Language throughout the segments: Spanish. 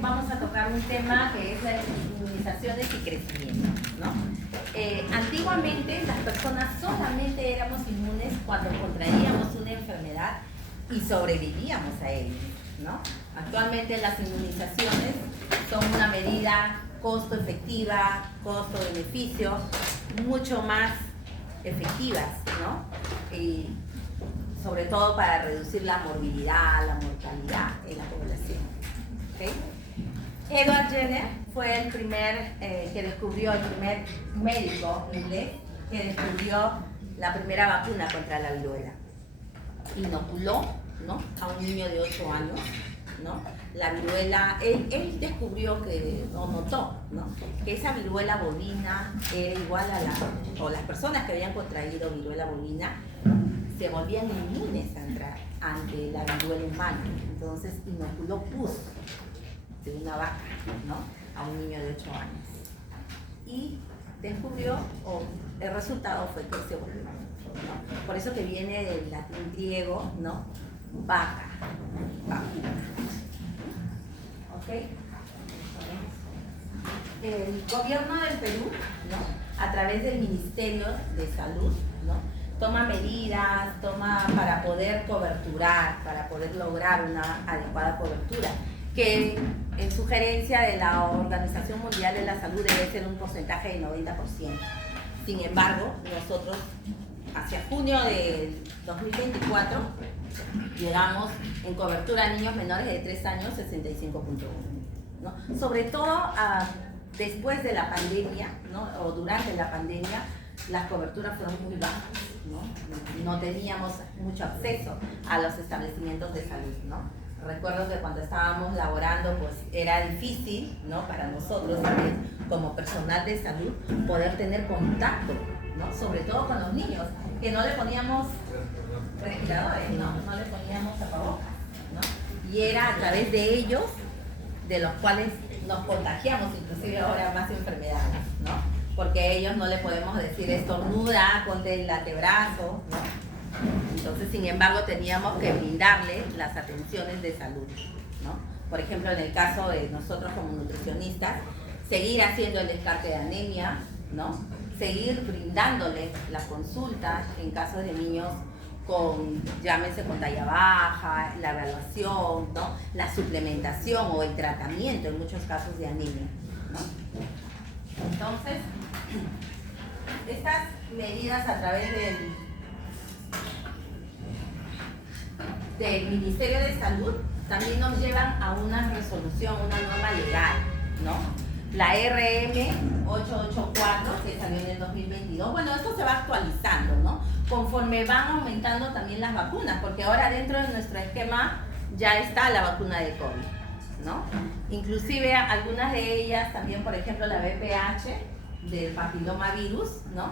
vamos a tocar un tema que es las inmunizaciones y crecimiento, ¿no? Antiguamente las personas solamente éramos inmunes cuando contraíamos una enfermedad y sobrevivíamos a ella, ¿no? Actualmente las inmunizaciones son una medida costo-efectiva, costo-beneficio, mucho más efectivas, ¿no? Y sobre todo para reducir la morbilidad, la mortalidad en la población. ¿Okay? Edward Jenner fue el primer el primer médico inglés que descubrió la primera vacuna contra la viruela. Inoculó, ¿no?, a un niño de 8 años, ¿no?, la viruela. Él descubrió que, o notó, ¿no?, que esa viruela bovina era igual a las personas que habían contraído viruela bovina se volvían inmunes ante la viruela humana. Entonces inoculó pus de una vaca, ¿no?, a un niño de 8 años. Y descubrió, o el resultado fue que se volvió, ¿no? Por eso que viene del latín griego, ¿no?, vaca, vacuna. ¿Ok? El gobierno del Perú, ¿no?, a través del Ministerio de Salud, ¿no?, toma medidas, para poder coberturar, para poder lograr una adecuada cobertura, que en sugerencia de la Organización Mundial de la Salud debe ser un porcentaje del 90%. Sin embargo, nosotros hacia junio del 2024 llegamos en cobertura a niños menores de 3 años 65.1, ¿no? Sobre todo después de la pandemia, ¿no?, o durante la pandemia, las coberturas fueron muy bajas, ¿no? No teníamos mucho acceso a los establecimientos de salud, ¿no? Recuerdo que cuando estábamos laborando, pues era difícil, ¿no?, para nosotros también, como personal de salud, poder tener contacto, ¿no?, sobre todo con los niños, que no le poníamos respiradores, no le poníamos tapabocas, ¿no? Y era a través de ellos de los cuales nos contagiamos, inclusive ahora, más enfermedades, ¿no? Porque ellos no le podemos decir estornuda, ponte el antebrazo, ¿no? Entonces, sin embargo, teníamos que brindarles las atenciones de salud, ¿no? Por ejemplo, en el caso de nosotros como nutricionistas, seguir haciendo el descarte de anemia, ¿no?, seguir brindándoles las consultas en casos de niños con, llámese, con talla baja, la evaluación, ¿no?, la suplementación o el tratamiento en muchos casos de anemia, ¿no? Entonces, estas medidas a través del Ministerio de Salud también nos llevan a una resolución, una norma legal, ¿no? La RM 884, que salió en el 2022. Bueno, esto se va actualizando, ¿no?, conforme van aumentando también las vacunas, porque ahora dentro de nuestro esquema ya está la vacuna de COVID, ¿no? Inclusive algunas de ellas también, por ejemplo, la VPH del papilomavirus, ¿no?,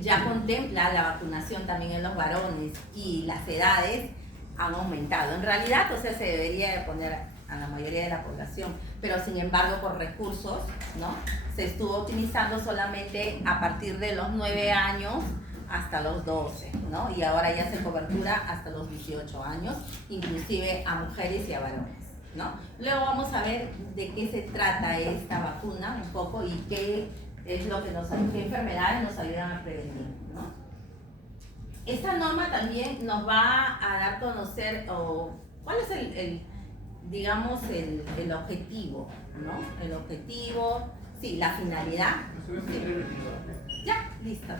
ya contempla la vacunación también en los varones, y las edades han aumentado. En realidad, o sea, se debería de poner a la mayoría de la población, pero sin embargo, por recursos, ¿no?, se estuvo utilizando solamente a partir de los 9 años hasta los 12, ¿no? Y ahora ya se cobertura hasta los 18 años, inclusive a mujeres y a varones, ¿no? Luego vamos a ver de qué se trata esta vacuna un poco y qué es lo que qué enfermedades nos ayudan a prevenir, ¿no? Esta norma también nos va a dar a conocer cuál es digamos, el objetivo, ¿no? El objetivo, sí, la finalidad. Sí. Ya, listo.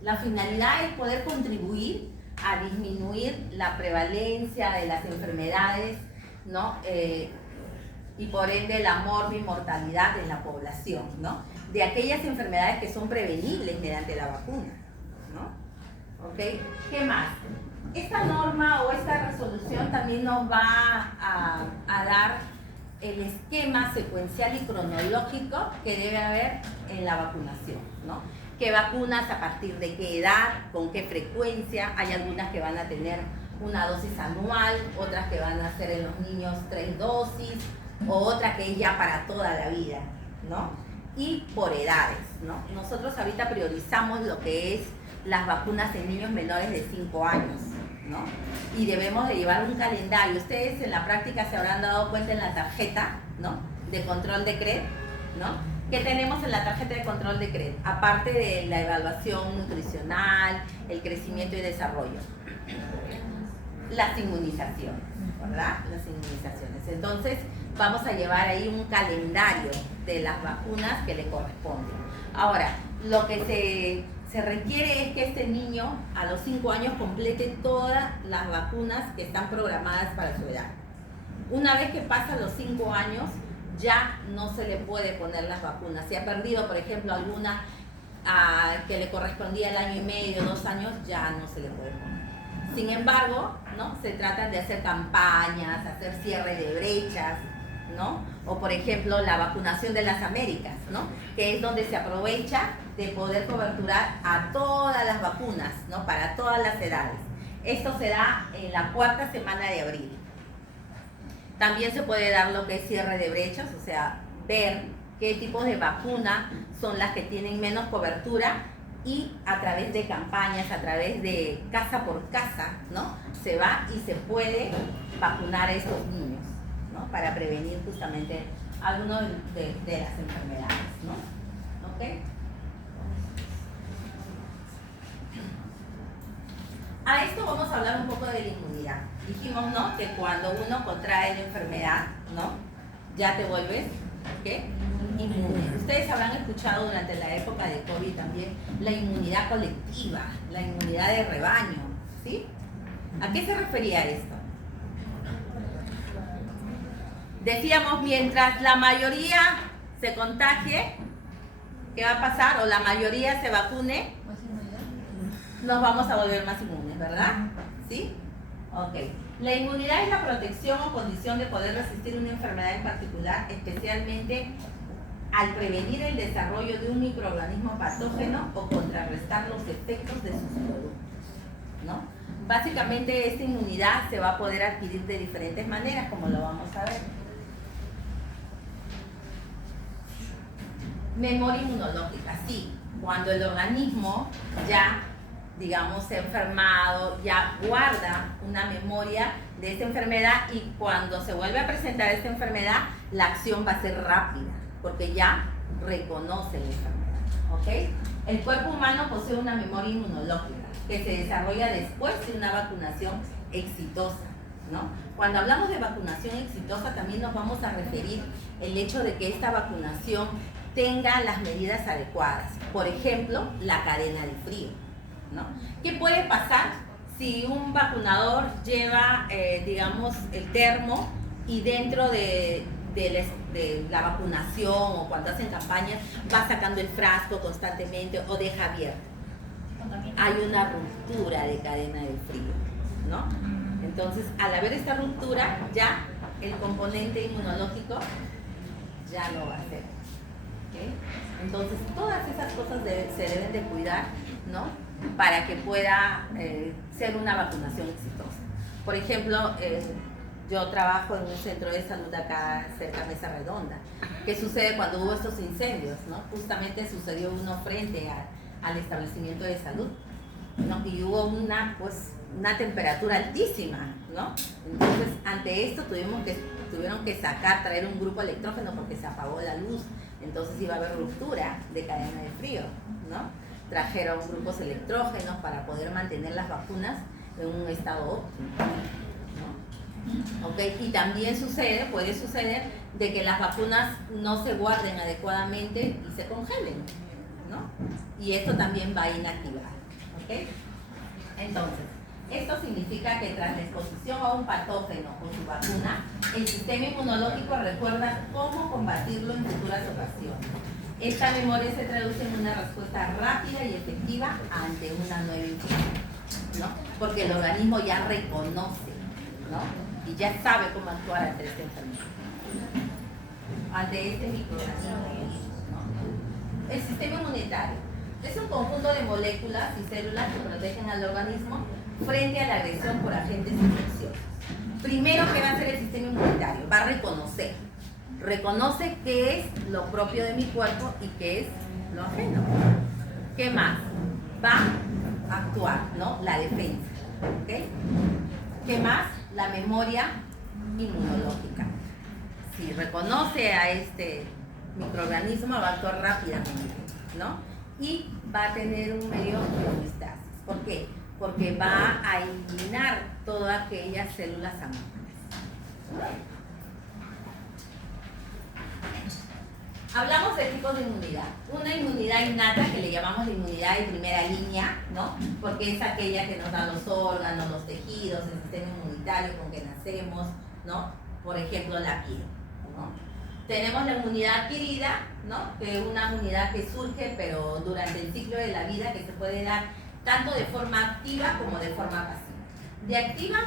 La finalidad es poder contribuir a disminuir la prevalencia de las enfermedades, ¿no?, y por ende la mortalidad en la población, ¿no?, de aquellas enfermedades que son prevenibles mediante la vacuna, ¿no? ¿Ok? ¿Qué más? Esta norma o esta resolución también nos va a dar el esquema secuencial y cronológico que debe haber en la vacunación, ¿no? ¿Qué vacunas, a partir de qué edad, con qué frecuencia? Hay algunas que van a tener una dosis anual, otras que van a ser en los niños 3 dosis, o otra que es ya para toda la vida, ¿no? Y por edades, ¿no? Nosotros ahorita priorizamos lo que es las vacunas en niños menores de 5 años, ¿no? Y debemos de llevar un calendario. Ustedes en la práctica se habrán dado cuenta en la tarjeta, ¿no?, de control de CRED, ¿no? ¿Qué tenemos en la tarjeta de control de CRED? Aparte de la evaluación nutricional, el crecimiento y desarrollo. Las inmunizaciones, ¿verdad? Las inmunizaciones. Entonces, vamos a llevar ahí un calendario de las vacunas que le corresponden. Ahora, lo que se requiere es que este niño a los 5 años complete todas las vacunas que están programadas para su edad. Una vez que pasa los 5 años, ya no se le puede poner las vacunas. Si ha perdido, por ejemplo, alguna que le correspondía el año y medio, 2 años, ya no se le puede poner. Sin embargo, ¿no?, se tratan de hacer campañas, hacer cierre de brechas, ¿no? O por ejemplo la vacunación de las Américas, ¿no?, que es donde se aprovecha de poder coberturar a todas las vacunas, ¿no?, para todas las edades. Esto se da en la 4ª semana de abril. También se puede dar lo que es cierre de brechas, o sea, ver qué tipos de vacuna son las que tienen menos cobertura, y a través de campañas, a través de casa por casa, ¿no?, se va y se puede vacunar a estos niños, ¿no?, para prevenir justamente algunas de las enfermedades, ¿no? ¿Ok? A esto vamos a hablar un poco de la inmunidad. Dijimos, ¿no?, que cuando uno contrae la enfermedad, ¿no?, ya te vuelves, ¿qué?, inmune. Ustedes habrán escuchado durante la época de COVID también la inmunidad colectiva, la inmunidad de rebaño, ¿sí? ¿A qué se refería esto? Decíamos, mientras la mayoría se contagie, ¿qué va a pasar? O la mayoría se vacune, nos vamos a volver más inmunes, ¿verdad? ¿Sí? Ok. La inmunidad es la protección o condición de poder resistir una enfermedad en particular, especialmente al prevenir el desarrollo de un microorganismo patógeno o contrarrestar los efectos de sus productos, ¿no? Básicamente esta inmunidad se va a poder adquirir de diferentes maneras, como lo vamos a ver. Memoria inmunológica, sí, cuando el organismo ya, digamos, se ha enfermado, ya guarda una memoria de esta enfermedad, y cuando se vuelve a presentar esta enfermedad, la acción va a ser rápida, porque ya reconoce la enfermedad, ¿ok? El cuerpo humano posee una memoria inmunológica que se desarrolla después de una vacunación exitosa, ¿no? Cuando hablamos de vacunación exitosa, también nos vamos a referir el hecho de que esta vacunación tenga las medidas adecuadas. Por ejemplo, la cadena de frío, ¿no? ¿Qué puede pasar si un vacunador lleva, digamos, el termo, y dentro de la vacunación o cuando hacen campañas va sacando el frasco constantemente o deja abierto? Hay una ruptura de cadena de frío, ¿no? Entonces, al haber esta ruptura, ya el componente inmunológico ya no va a ser, ¿okay? Entonces, todas esas cosas se deben de cuidar, ¿no?, para que pueda ser una vacunación exitosa. Por ejemplo, yo trabajo en un centro de salud acá cerca de Mesa Redonda. ¿Qué sucede cuando hubo estos incendios, ¿no? Justamente sucedió uno frente al establecimiento de salud, ¿no? Y hubo una temperatura altísima, ¿no? Entonces, ante esto tuvieron que traer un grupo electrógeno porque se apagó la luz. Entonces iba a haber ruptura de cadena de frío, ¿no? Trajeron grupos electrógenos para poder mantener las vacunas en un estado óptimo, ¿no? ¿Okay? Y también puede suceder de que las vacunas no se guarden adecuadamente y se congelen, ¿no? Y esto también va a inactivar, ¿ok? Entonces, esto significa que tras la exposición a un patógeno o su vacuna, el sistema inmunológico recuerda cómo combatirlo en futuras ocasiones. Esta memoria se traduce en una respuesta rápida y efectiva ante una nueva infección, ¿no? Porque el organismo ya reconoce, ¿no?, y ya sabe cómo actuar ante esta enfermedad, ante este microorganismo, ¿no? El sistema inmunitario es un conjunto de moléculas y células que protegen al organismo frente a la agresión por agentes infecciosos. Primero, ¿qué va a hacer el sistema inmunitario? Va a reconoce qué es lo propio de mi cuerpo y qué es lo ajeno. ¿Qué más? Va a actuar, ¿no? La defensa. ¿Okay? ¿Qué más? La memoria inmunológica. Si reconoce a este microorganismo, va a actuar rápidamente, ¿no? Y va a tener un medio de homeostasis. ¿Por qué? Porque va a eliminar todas aquellas células amorfas. Hablamos de tipos de inmunidad. Una inmunidad innata, que le llamamos la inmunidad de primera línea, ¿no? Porque es aquella que nos dan los órganos, los tejidos, el sistema inmunitario con que nacemos, ¿no? Por ejemplo, la piel, ¿no? Tenemos la inmunidad adquirida, ¿no? Que es una inmunidad que surge, pero durante el ciclo de la vida, que se puede dar tanto de forma activa como de forma pasiva. De activa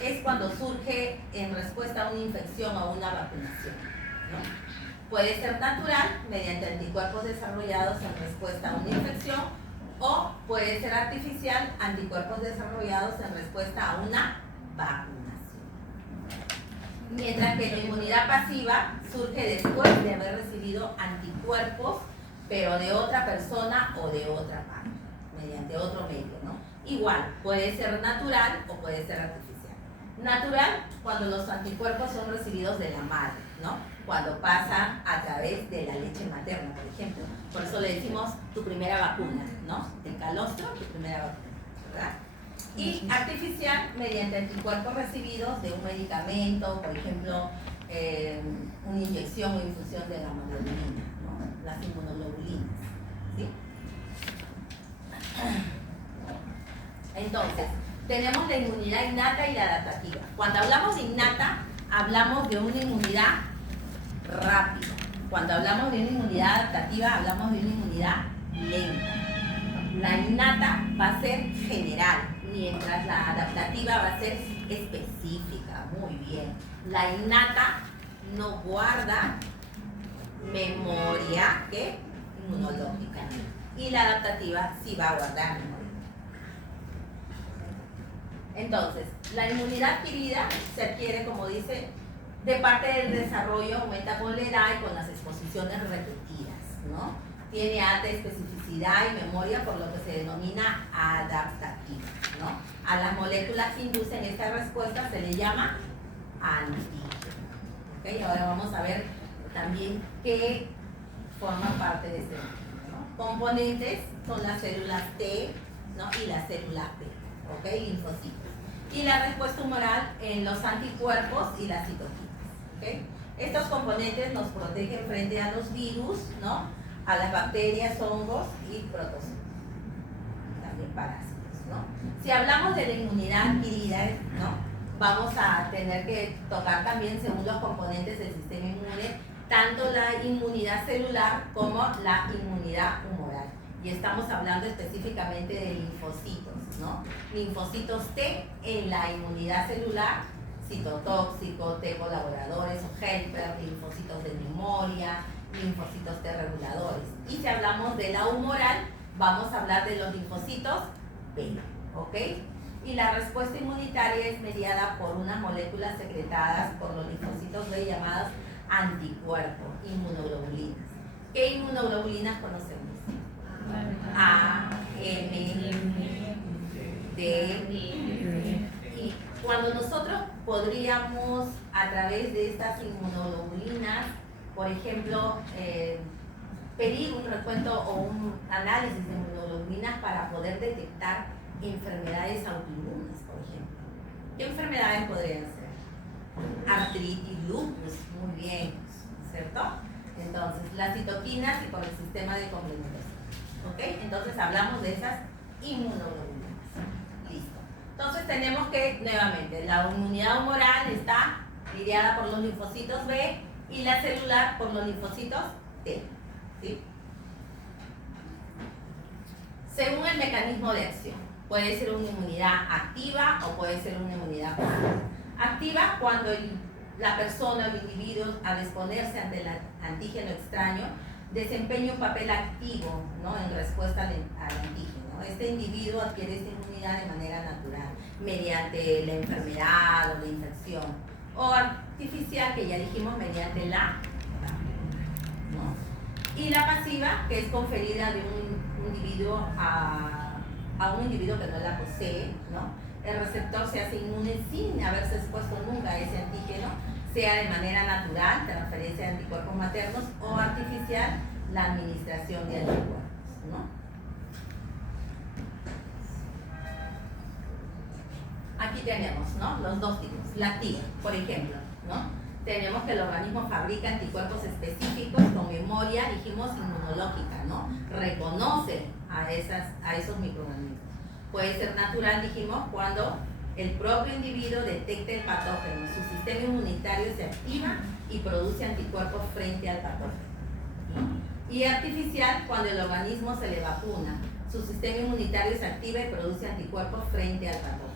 es cuando surge en respuesta a una infección o una vacunación, ¿no? Puede ser natural, mediante anticuerpos desarrollados en respuesta a una infección, o puede ser artificial, anticuerpos desarrollados en respuesta a una vacunación. Mientras que la inmunidad pasiva surge después de haber recibido anticuerpos, pero de otra persona o de otra parte, mediante otro medio, ¿no? Igual, puede ser natural o puede ser artificial. Natural, cuando los anticuerpos son recibidos de la madre, ¿no? Cuando pasa a través de la leche materna, por ejemplo. Por eso le decimos tu primera vacuna, ¿no? El calostro, tu primera vacuna, ¿verdad? Y artificial, mediante anticuerpos recibidos de un medicamento, por ejemplo, una inyección o infusión de la hemoglobina, ¿no? Las inmunoglobulinas, ¿sí? Entonces, tenemos la inmunidad innata y la adaptativa. Cuando hablamos de innata, hablamos de una inmunidad rápida. Cuando hablamos de una inmunidad adaptativa, hablamos de una inmunidad lenta. La innata va a ser general, mientras la adaptativa va a ser específica. Muy bien. La innata no guarda memoria inmunológica, y la adaptativa sí va a guardar memoria. Entonces, la inmunidad adquirida se adquiere, como dice, de parte del desarrollo, aumenta con la edad y con las exposiciones repetidas, ¿no? Tiene alta especificidad y memoria, por lo que se denomina adaptativa, ¿no? A las moléculas que inducen esta respuesta se le llama antígeno. ¿Okay? Ahora vamos a ver también qué forma parte de este antígeno, ¿no? Componentes son las células T, ¿no? Y las células B, ¿ok? Linfocitos. Y la respuesta humoral en los anticuerpos y las citoquinas. ¿Okay? Estos componentes nos protegen frente a los virus, ¿no? A las bacterias, hongos y protozoos, también parásitos, ¿no? Si hablamos de la inmunidad adquirida, ¿no? Vamos a tener que tocar también, según los componentes del sistema inmune, tanto la inmunidad celular como la inmunidad humoral. Y estamos hablando específicamente de linfocitos, ¿no? Linfocitos T en la inmunidad celular, citotóxico, T colaboradores o helper, linfocitos de memoria, linfocitos T reguladores. Y si hablamos de la humoral, vamos a hablar de los linfocitos B, ¿ok? Y la respuesta inmunitaria es mediada por unas moléculas secretadas por los linfocitos B llamadas anticuerpos, inmunoglobulinas. ¿Qué inmunoglobulinas conocemos? A, M, D, y cuando nosotros podríamos, a través de estas inmunoglobulinas, por ejemplo, pedir un recuento o un análisis de inmunoglobulinas para poder detectar enfermedades autoinmunes, por ejemplo. ¿Qué enfermedades podrían ser? Artritis, lupus, muy bien, ¿cierto? Entonces, las citoquinas y por el sistema de complementación. ¿Ok? Entonces hablamos de esas inmunoglobulinas. Listo. Entonces tenemos que, nuevamente, la inmunidad humoral está lidiada por los linfocitos B y la celular por los linfocitos T. ¿Sí? Según el mecanismo de acción, puede ser una inmunidad activa o puede ser una inmunidad pasiva. Activa cuando la persona o el individuo, al exponerse ante el antígeno extraño, desempeña un papel activo, ¿no? En respuesta al antígeno. Este individuo adquiere esta inmunidad de manera natural, mediante la enfermedad o la infección, o artificial, que ya dijimos, mediante la vacuna, ¿no? Y la pasiva, que es conferida de un individuo a un individuo que no la posee, ¿no? el receptor se hace inmune sin haberse expuesto nunca a ese antígeno, sea de manera natural, transferencia de anticuerpos maternos, o artificial, la administración de anticuerpos, ¿no? Aquí tenemos, ¿no?, los dos tipos. La activa, por ejemplo, ¿no? Tenemos que el organismo fabrica anticuerpos específicos con memoria, dijimos, inmunológica, ¿no? Reconoce a esos microorganismos. Puede ser natural, dijimos, cuando el propio individuo detecta el patógeno, su sistema inmunitario se activa y produce anticuerpos frente al patógeno, ¿no? Y artificial, cuando el organismo se le vacuna, su sistema inmunitario se activa y produce anticuerpos frente al patógeno,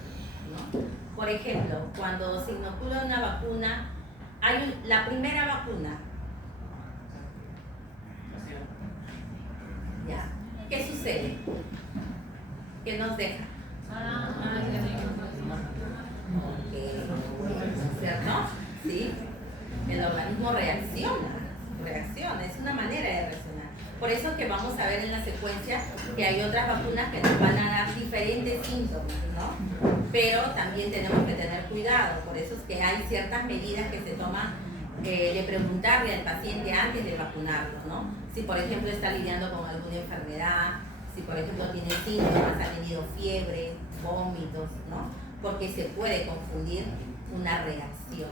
¿no? Por ejemplo, cuando se inocula una vacuna, la primera vacuna, ¿ya? ¿Qué sucede? ¿Qué nos deja? ¿Cierto? ¿Sí? El organismo reacciona, es una manera de reaccionar. Por eso que vamos a ver en la secuencia que hay otras vacunas que nos van a dar diferentes síntomas, ¿no? Pero también tenemos que tener cuidado, por eso es que hay ciertas medidas que se toman de preguntarle al paciente antes de vacunarlo, ¿no? Si por ejemplo está lidiando con alguna enfermedad, si por ejemplo tiene síntomas, ha tenido fiebre, vómitos, ¿no? Porque se puede confundir una reacción,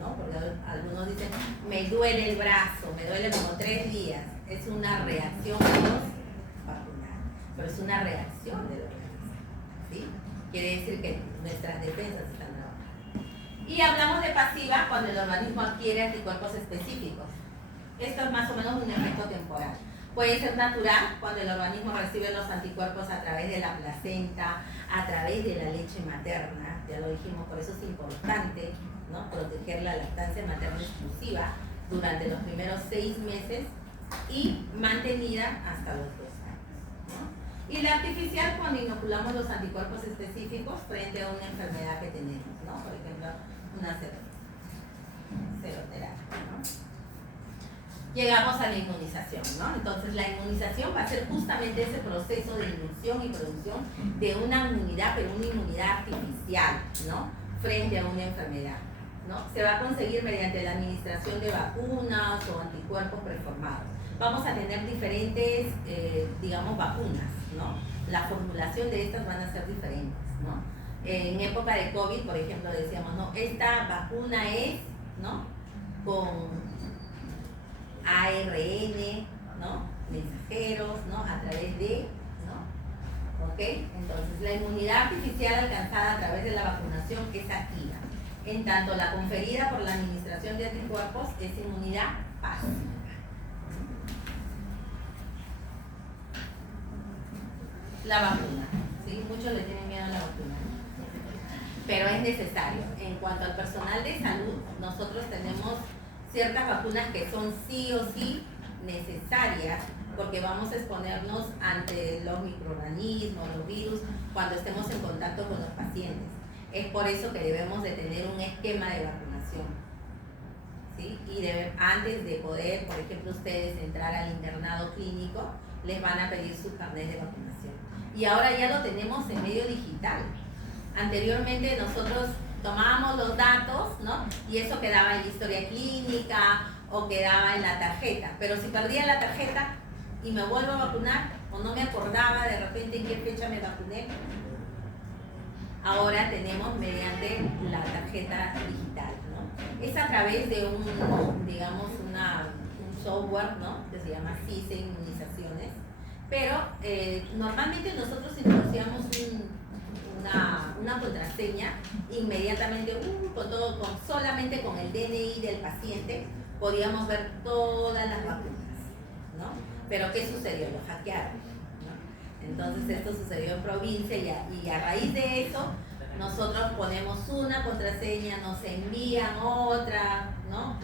¿no? Porque algunos dicen, me duele el brazo, me duele como 3 días. Es una reacción post-vacunar, pero es una reacción del organismo, ¿sí? Quiere decir que nuestras defensas están trabajando. Y hablamos de pasiva cuando el organismo adquiere anticuerpos específicos. Esto es más o menos un efecto temporal. Puede ser natural cuando el organismo recibe los anticuerpos a través de la placenta, a través de la leche materna, ya lo dijimos, por eso es importante, ¿no?, proteger la lactancia materna exclusiva durante los primeros 6 meses y mantenida hasta los 2 años, ¿no? Y la artificial cuando inoculamos los anticuerpos específicos frente a una enfermedad que tenemos, ¿no? Por ejemplo, una seroterapia, ¿no? Llegamos a la inmunización, ¿no? Entonces la inmunización va a ser justamente ese proceso de inducción y producción de una inmunidad, pero una inmunidad artificial, ¿no?, frente a una enfermedad, ¿no? Se va a conseguir mediante la administración de vacunas o anticuerpos preformados. Vamos a tener diferentes, digamos, vacunas, ¿no? La formulación de estas van a ser diferentes, ¿no? En época de COVID, por ejemplo, decíamos, ¿no?, esta vacuna es, ¿no?, con ARN, ¿no?, mensajeros, ¿no?, a través de, ¿no? ¿Ok? Entonces, la inmunidad artificial alcanzada a través de la vacunación es activa. En tanto, la conferida por la administración de anticuerpos es inmunidad pasiva. La vacuna, ¿sí? Muchos le tienen miedo a la vacuna, pero es necesario. En cuanto al personal de salud, nosotros tenemos ciertas vacunas que son sí o sí necesarias porque vamos a exponernos ante los microorganismos, los virus, cuando estemos en contacto con los pacientes. Es por eso que debemos de tener un esquema de vacunación, ¿sí? Y antes de poder, por ejemplo, ustedes entrar al internado clínico, les van a pedir sus carnets de vacunación. Y ahora ya lo tenemos en medio digital. Anteriormente nosotros tomábamos los datos, ¿no?, y eso quedaba en la historia clínica o quedaba en la tarjeta. Pero si perdía la tarjeta y me vuelvo a vacunar o no me acordaba de repente en qué fecha me vacuné, ahora tenemos mediante la tarjeta digital, ¿no? Es a través de digamos, un software, ¿no?, que se llama CISE Inmunizaciones, pero normalmente nosotros introducíamos una contraseña, inmediatamente solamente con el DNI del paciente podíamos ver todas las vacunas, ¿no? Pero ¿qué sucedió? Lo hackearon, ¿no? Entonces esto sucedió en provincia y a raíz de eso nosotros ponemos una contraseña, nos envían otra, ¿no?,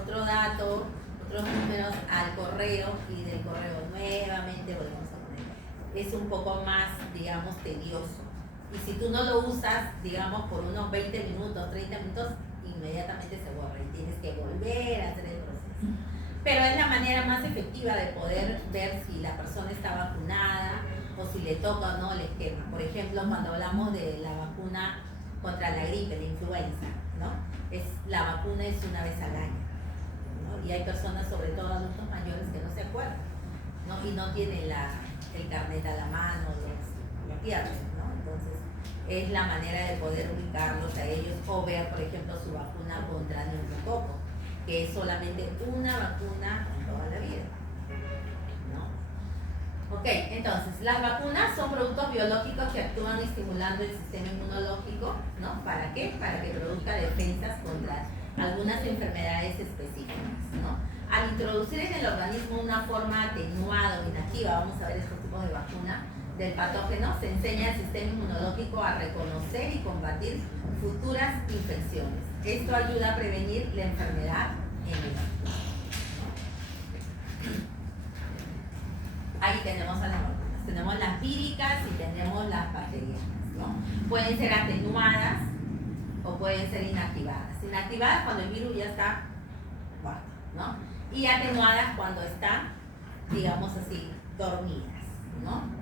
otro dato, otros números al correo y del correo nuevamente volvemos a poner. Es un poco más, digamos, tedioso. Y si tú no lo usas, digamos, por unos 20 minutos, 30 minutos, inmediatamente se borra y tienes que volver a hacer el proceso. Pero es la manera más efectiva de poder ver si la persona está vacunada o si le toca o no el esquema. Por ejemplo, cuando hablamos de la vacuna contra la gripe, la influenza, ¿no? La vacuna es una vez al año, ¿no? Y hay personas, sobre todo adultos mayores, que no se acuerdan, ¿no? Y no tienen el carnet a la mano, lo pierden, ¿no? Entonces, es la manera de poder ubicarlos a ellos o ver, por ejemplo, su vacuna contra neumococo, que es solamente una vacuna en toda la vida, ¿no? Ok, entonces, las vacunas son productos biológicos que actúan estimulando el sistema inmunológico, ¿no? ¿Para qué? Para que produzca defensas contra algunas enfermedades específicas, ¿no? Al introducir en el organismo una forma atenuada o inactiva, vamos a ver estos tipos de vacuna, del patógeno, se enseña al sistema inmunológico a reconocer y combatir futuras infecciones. Esto ayuda a prevenir la enfermedad en el futuro. Ahí tenemos a las vacunas. Tenemos las víricas y tenemos las bacterianas, ¿no? Pueden ser atenuadas o pueden ser inactivadas. Inactivadas cuando el virus ya está muerto, ¿no? Y atenuadas cuando están, digamos así, dormidas, ¿no?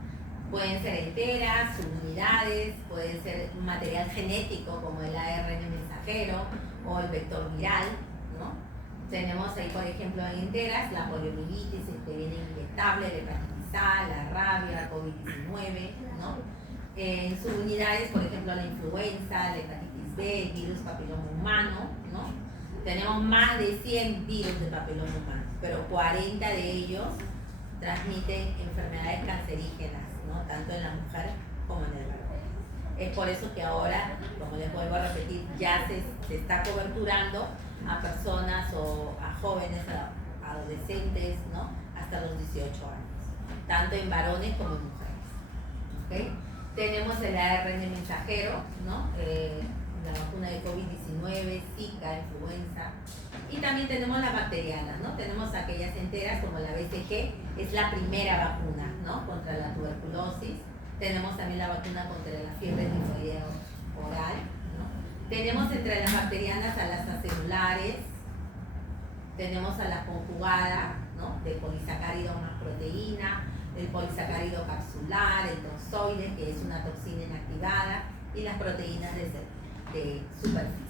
Pueden ser enteras, subunidades, pueden ser material genético como el ARN mensajero o el vector viral, ¿no? Tenemos ahí, por ejemplo, en enteras la poliomielitis, que viene inyectable, la hepatitis A, la rabia, la COVID-19, ¿no? En subunidades, por ejemplo, la influenza, la hepatitis B, el virus papiloma humano, ¿no? Tenemos más de 100 virus de papiloma humano, pero 40 de ellos transmiten enfermedades cancerígenas, ¿no? Tanto en la mujer como en el varón. Es por eso que ahora, como les vuelvo a repetir, ya se está coberturando a personas o a jóvenes, a adolescentes, ¿no? Hasta los 18 años, tanto en varones como en mujeres. ¿Okay? Tenemos el ARN mensajero, ¿no? La vacuna de COVID-19, Zika, influenza, y también tenemos las bacterianas, ¿no? Tenemos aquellas enteras como la BCG, es la primera vacuna, ¿no? Contra la tuberculosis. Tenemos también la vacuna contra la fiebre tifoidea oral, ¿no? Tenemos entre las bacterianas a las acelulares, tenemos a la conjugada, ¿no? De polisacárido más proteína, el polisacárido capsular, el toxoide, que es una toxina inactivada, y las proteínas de superficie.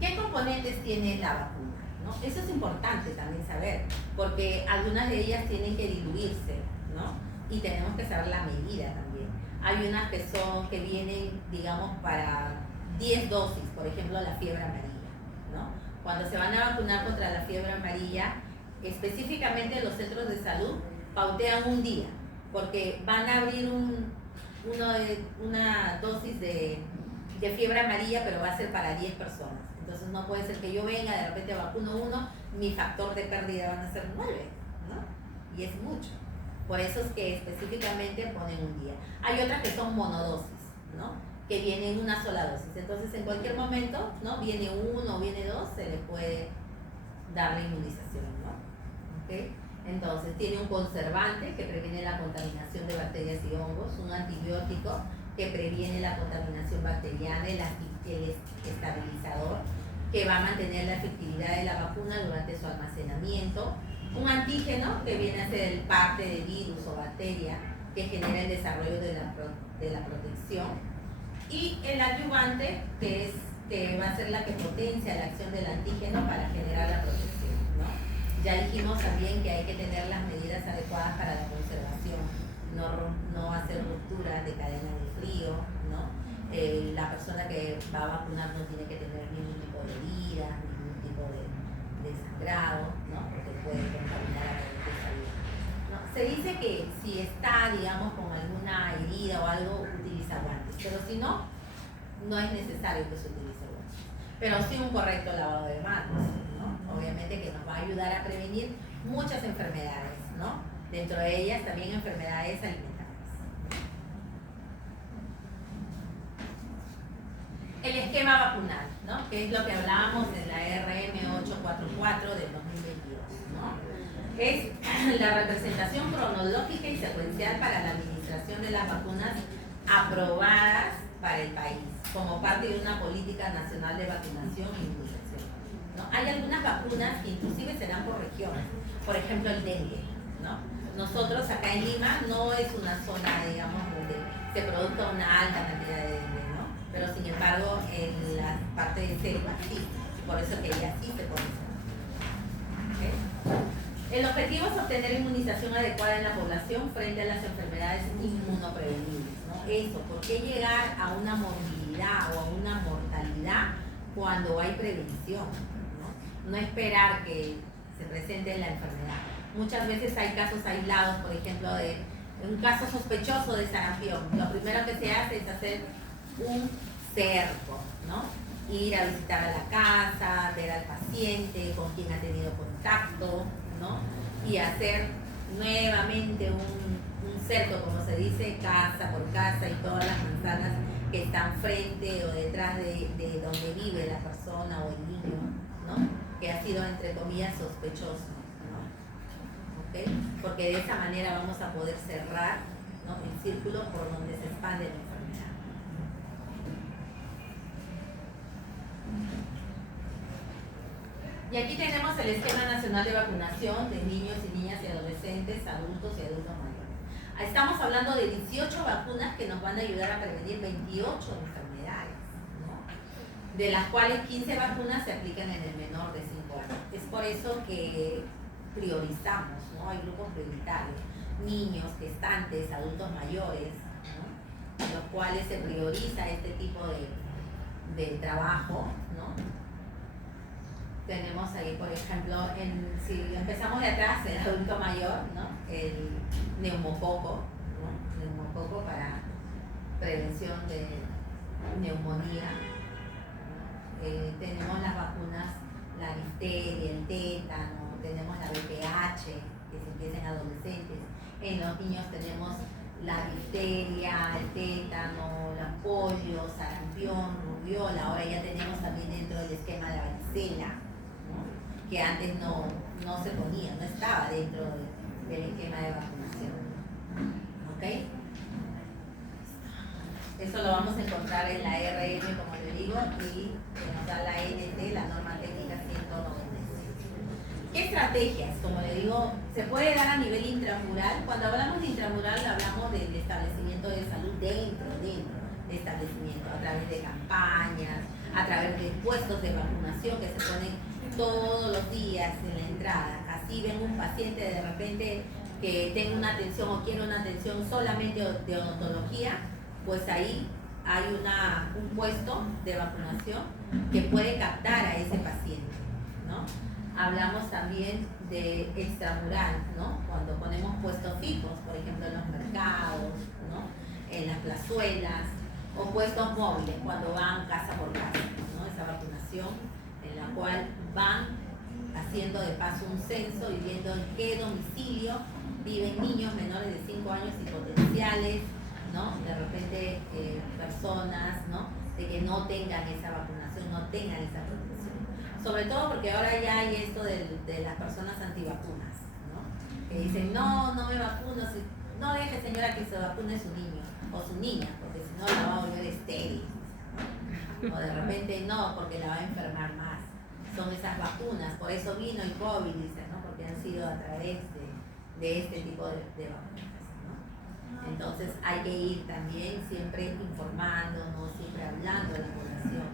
¿Qué componentes tiene la vacuna? ¿No? Eso es importante también saber, porque algunas de ellas tienen que diluirse, ¿no? Y tenemos que saber la medida también. Hay unas que vienen, digamos, para 10 dosis, por ejemplo, la fiebre amarilla, ¿no? Cuando se van a vacunar contra la fiebre amarilla, específicamente los centros de salud pautean un día, porque van a abrir una dosis de fiebre amarilla, pero va a ser para 10 personas. Entonces no puede ser que yo venga, de repente vacuno uno, mi factor de pérdida van a ser 9, ¿no? Y es mucho. Por eso es que específicamente ponen un día. Hay otras que son monodosis, ¿no? Que vienen una sola dosis. Entonces en cualquier momento, ¿no? Viene uno o viene dos, se le puede dar la inmunización, ¿no? ¿Okay? Entonces tiene un conservante que previene la contaminación de bacterias y hongos, un antibiótico que previene la contaminación bacteriana, el estabilizador que va a mantener la efectividad de la vacuna durante su almacenamiento, un antígeno que viene a ser el parte de virus o bacteria que genera el desarrollo de la protección, y el adyuvante que va a ser la que potencia la acción del antígeno para generar la protección, ¿no? Ya dijimos también que hay que tener las medidas adecuadas para la conservación, no hacer rupturas de cadena de frío, ¿no? La persona que va a vacunar no tiene que tener ningún tipo de herida, ningún tipo de sangrado, ¿no? Porque puede contaminar a la gente salud, ¿no? Se dice que si está, digamos, con alguna herida o algo, utiliza guantes, pero si no, no es necesario que se utilice guantes. Pero sí un correcto lavado de manos, ¿no? Obviamente que nos va a ayudar a prevenir muchas enfermedades, ¿no? Dentro de ellas también enfermedades alimentarias. El esquema vacunal, ¿no? Que es lo que hablábamos en la RM844 del 2022, ¿no? Es la representación cronológica y secuencial para la administración de las vacunas aprobadas para el país, como parte de una política nacional de vacunación e inmunización, ¿no? Hay algunas vacunas que inclusive serán por regiones, por ejemplo el dengue, ¿no? Nosotros acá en Lima no es una zona, digamos, donde se produzca una alta cantidad de dengue, ¿no? Pero sin embargo, en la parte de selva sí, por eso que ella sí se puede hacer. ¿Okay? El objetivo es obtener inmunización adecuada en la población frente a las enfermedades inmunoprevenibles, ¿no? Eso, ¿por qué llegar a una morbilidad o a una mortalidad cuando hay prevención? No esperar que se presente la enfermedad. Muchas veces hay casos aislados, por ejemplo, de un caso sospechoso de sarampión. Lo primero que se hace es hacer un cerco, ¿no? Ir a visitar a la casa, ver al paciente, con quien ha tenido contacto, ¿no? Y hacer nuevamente un cerco, como se dice, casa por casa y todas las manzanas que están frente o detrás de donde vive la persona o el niño, ¿no? Que ha sido, entre comillas, sospechoso, ¿no? ¿Okay? Porque de esa manera vamos a poder cerrar, ¿no?, el círculo por donde se expande la enfermedad. Y aquí tenemos el Esquema Nacional de Vacunación de niños y niñas y adolescentes, adultos y adultos mayores. Estamos hablando de 18 vacunas que nos van a ayudar a prevenir 28 enfermedades, ¿no? De las cuales 15 vacunas se aplican en el menor de 5 años. Es por eso que priorizamos, ¿no? Hay grupos prioritarios, niños, gestantes, adultos mayores, ¿no?, en los cuales se prioriza este tipo de trabajo, ¿no? Tenemos ahí, por ejemplo, si empezamos de atrás, el adulto mayor, ¿no?, el neumococo, ¿no?, neumococo para prevención de neumonía. Tenemos las vacunas, la difteria, el tétano, tenemos la VPH, que se empieza en adolescentes. En los niños tenemos la difteria, el tétano, la polio, sarampión, rubiola. Ahora ya tenemos también dentro del esquema de la varicela, ¿no?, que antes no se ponía, no estaba dentro del esquema de vacunación. ¿Ok? Eso lo vamos a encontrar en la RM, como le digo, y nos da la NT, la norma técnica 196. ¿Qué estrategias? Como le digo, se puede dar a nivel intramural. Cuando hablamos de intramural, hablamos del establecimiento de salud dentro del establecimiento, a través de campañas, a través de puestos de vacunación que se ponen todos los días en la entrada. Así ven un paciente de repente que tenga una atención o quiere una atención solamente de odontología, pues ahí hay un puesto de vacunación que puede captar a ese paciente, ¿no? Hablamos también de extramural, ¿no?, cuando ponemos puestos fijos, por ejemplo en los mercados, ¿no?, en las plazuelas, o puestos móviles cuando van casa por casa, ¿no?, esa vacunación en la cual van haciendo de paso un censo y viendo en qué domicilio viven niños menores de 5 años y potenciales, ¿no?, de repente personas, ¿no?, de que no tengan esa vacunación, no tengan esa protección. Sobre todo porque ahora ya hay esto de las personas antivacunas, ¿no?, que dicen, no me vacuno, no deje, señora, que se vacune su niño o su niña, porque si no la va a volver estéril, ¿no? O de repente no, porque la va a enfermar más. Son esas vacunas, por eso vino el COVID, dicen, ¿no?, porque han sido a través de este tipo de vacunas. Entonces hay que ir también siempre informándonos, siempre hablando de la población,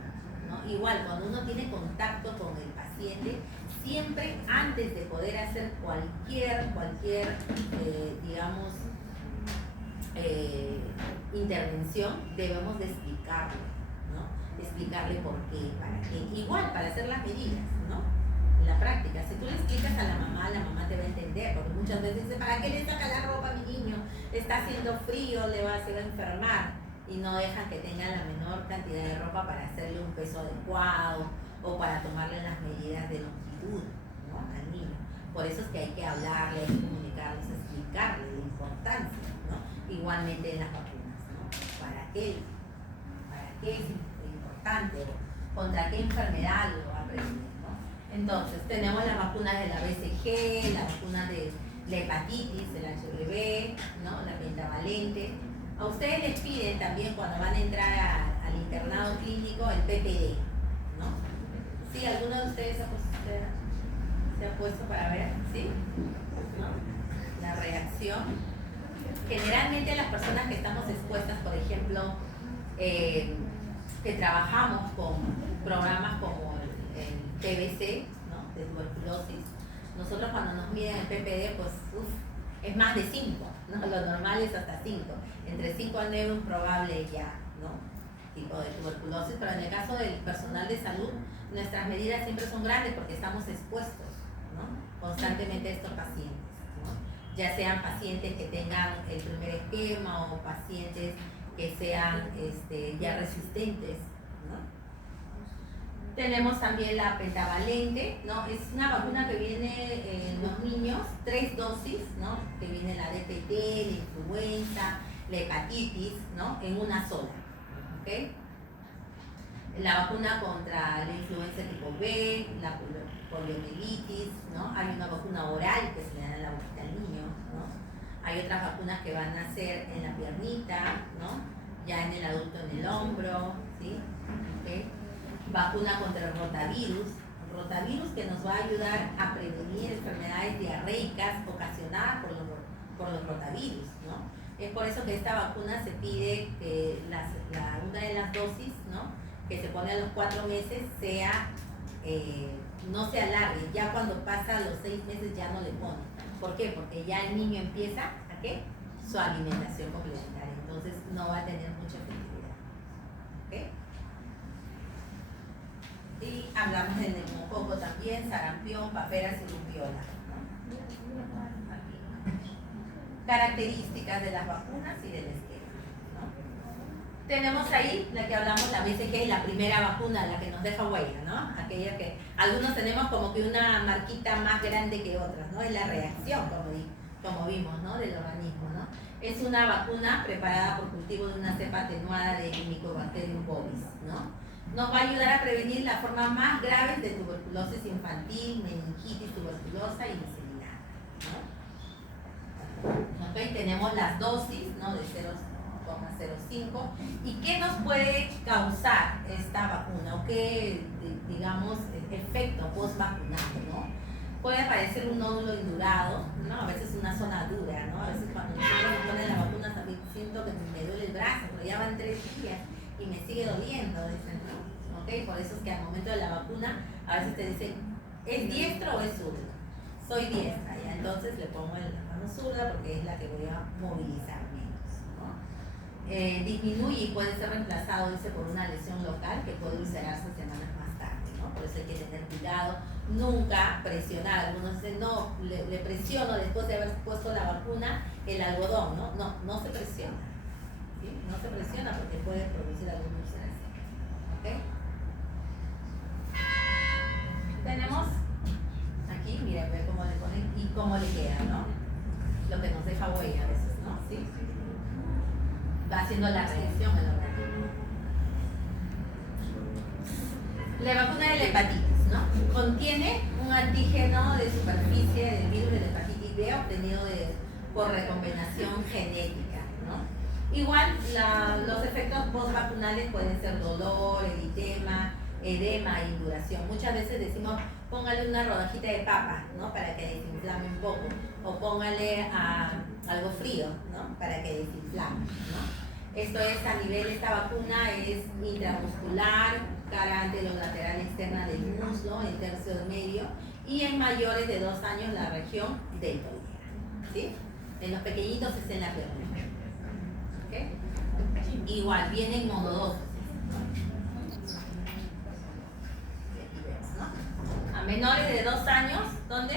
¿no? Igual, cuando uno tiene contacto con el paciente, siempre antes de poder hacer cualquier digamos, intervención, debemos de explicarle, ¿no? Explicarle por qué, para qué. Igual, para hacer las medidas, ¿no?, en la práctica. Si tú le explicas a la mamá te va a entender, porque muchas veces dice, ¿para qué le saca la ropa a mi niño? Está haciendo frío, se va a enfermar, y no dejan que tenga la menor cantidad de ropa para hacerle un peso adecuado o para tomarle las medidas de longitud, ¿no?, al niño. Por eso es que hay que hablarle, hay que comunicarles, explicarle la importancia, ¿no?, igualmente en las vacunas, ¿no?, para qué es importante, contra qué enfermedad lo va a prevenir. Entonces, tenemos las vacunas de la BCG, las vacunas de la hepatitis, el HPV, ¿no?, la pentavalente. A ustedes les piden también cuando van a entrar al internado clínico el PPD, ¿no? ¿Sí? ¿Alguno de ustedes se ha puesto para ver? ¿Sí? ¿No? la reacción. Generalmente las personas que estamos expuestas, por ejemplo, que trabajamos con programas como el TBC, ¿no? De tuberculosis, nosotros cuando nos miden el PPD, pues es más de 5, ¿no? Lo normal es hasta 5. Entre 5 a 9 es un probable ya, ¿no? Tipo de tuberculosis, pero en el caso del personal de salud, nuestras medidas siempre son grandes porque estamos expuestos, ¿no? Constantemente a estos pacientes, ¿no? Ya sean pacientes que tengan el primer esquema o pacientes que sean ya resistentes, ¿no? Tenemos también la pentavalente, ¿no? Es una vacuna que viene en los niños, 3 dosis, ¿no? Que viene la DPT, la influenza, la hepatitis, ¿no? En una sola, ¿ok? La vacuna contra la influenza tipo B, la poliomielitis, ¿no? Hay una vacuna oral que se le da en la boquita al niño, ¿no? Hay otras vacunas que van a ser en la piernita, ¿no? Ya en el adulto en el hombro, ¿sí? ¿Okay? Vacuna contra el rotavirus que nos va a ayudar a prevenir enfermedades diarreicas ocasionadas por los rotavirus, ¿no? Es por eso que esta vacuna se pide que una de las dosis, ¿no? Que se pone a los 4 meses sea, no se alargue, ya cuando pasa los 6 meses ya no le pone. ¿Por qué? Porque ya el niño empieza ¿a qué? Su alimentación complementaria, entonces no va a tener mucha efectividad. ¿Okay? Y hablamos del neumococo también, sarampión, paperas y rubiola, ¿no? Características de las vacunas y del esquema, ¿no? Tenemos ahí la que hablamos, la BCG, la primera vacuna, la que nos deja huella, ¿no? Aquella que algunos tenemos como que una marquita más grande que otras, ¿no? Es la reacción, como vimos, ¿no? Del organismo, ¿no? Es una vacuna preparada por cultivo de una cepa atenuada de Mycobacterium bovis, ¿no? Nos va a ayudar a prevenir las formas más graves de tuberculosis infantil, meningitis tuberculosa y diseminada, ¿no? Okay, tenemos las dosis, ¿no? De 0,05. ¿Y qué nos puede causar esta vacuna? ¿O qué, digamos, efecto post-vacunal, ¿no? Puede aparecer un nódulo indurado, ¿no? A veces una zona dura, ¿no? A veces cuando nosotros nos ponen la vacuna también siento que me duele el brazo, pero ya van 3 días y me sigue doliendo, dicen, ¿no? ¿Okay? Por eso es que al momento de la vacuna a veces te dicen, ¿es diestro o es zurdo? Soy diestra, ya entonces le pongo la mano zurda porque es la que voy a movilizar menos, ¿no? Disminuye y puede ser reemplazado, dice, por una lesión local que puede ulcerarse semanas más tarde, ¿no? Por eso hay que tener cuidado, nunca presionar. Algunos dicen, no, le presiono después de haber puesto la vacuna el algodón, ¿no? No, no se presiona, ¿sí? No se presiona porque puede producir alguna ulceración, ¿ok? Tenemos aquí, miren, ve cómo le ponen y cómo le queda, ¿no? Lo que nos deja huella a veces, ¿no? ¿Sí? Va haciendo la reacción el organismo. La vacuna de la hepatitis, ¿no? Contiene un antígeno de superficie del virus de la hepatitis B obtenido por recombinación genética, ¿no? Igual, los efectos postvacunales pueden ser dolor, eritema, edema e induración. Muchas veces decimos, póngale una rodajita de papa, ¿no? Para que desinflame un poco. O póngale algo frío, ¿no? Para que desinflame, ¿no? Esto es a nivel, esta vacuna es intramuscular, cara anterolateral externa del muslo, el tercio de medio, y en mayores de 2 años la región deltoidea, ¿sí? En los pequeñitos es en la pierna. ¿Okay? Igual, viene en monodosis. A menores de 2 años, ¿dónde?